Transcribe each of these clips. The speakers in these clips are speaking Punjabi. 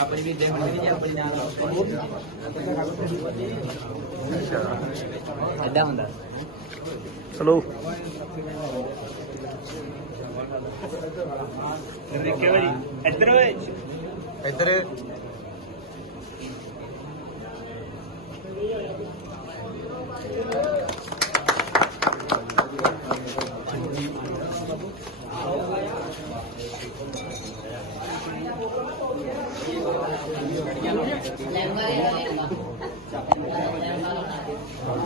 ਆਪਣੀ ਵੀ ਦੇਖ ਲਈ ਆਪਣੀ ਨਾਲ ਅੱਛਾ ਹੁੰਦਾ ਚਲੋ ਦੇਖੇ ਭਾਜੀ? ਇੱਧਰ ਓਏ। ਇੱਧਰ।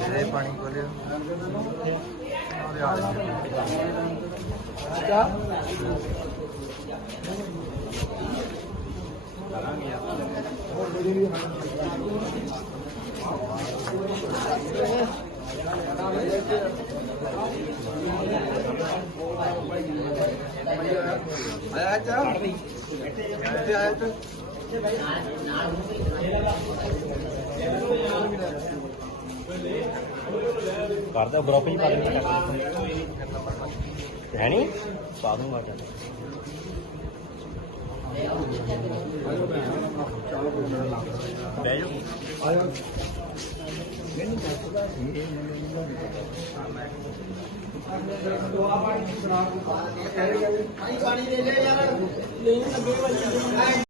ਇਹ ਪਾਣੀ ਕੋਲਿਓ ਉਹਦੇ ਆ ਆਇਆ ਚਾ ਇੱਥੇ ਆਇਆ ਤੂੰ ਕਰਦਾ ਗਰੁੱਪ ਹੀ ਪਾ ਦੇ ਹੈ ਨਹੀਂ ਪਾ ਦੂੰਗਾ ਬਹਿ ਜਾਓ